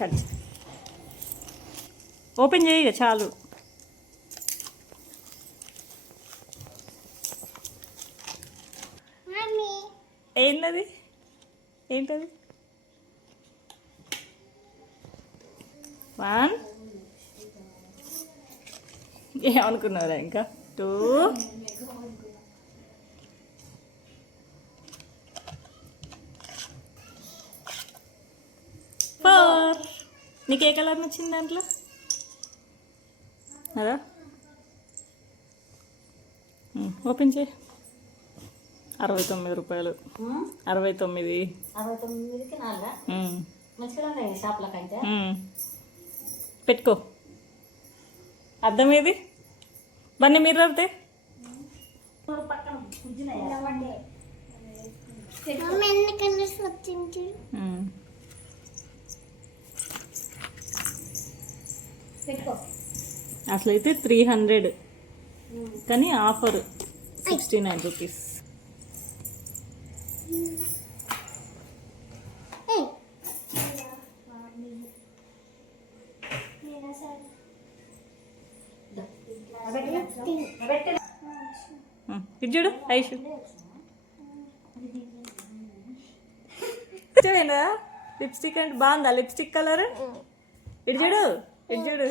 Cut open చేయి చాలు. ఏంటది ఏంటది? 1 ఏమనుకున్నారా? ఇంకా 2 4. నీకు ఏ కలర్ నచ్చింది దాంట్లో? అదా ఓపెన్ చేయి. 69 రూపాయలు. 69. 69కి 4. మంచిగా ఉన్నాయి షాప్లకు అయితే. పెట్టుకో. అర్థం ఏది బన్నీ మిర్రర్తే పక్కన అసలైతే 300 కానీ ఆఫర్ 69 రూపీస్. ఇటు చూడు ఐషు చూడేనా లిప్స్టిక్ అంటే బాగుందా? లిప్స్టిక్ కలర్ ఇటు చూడు ఇటు చూడు.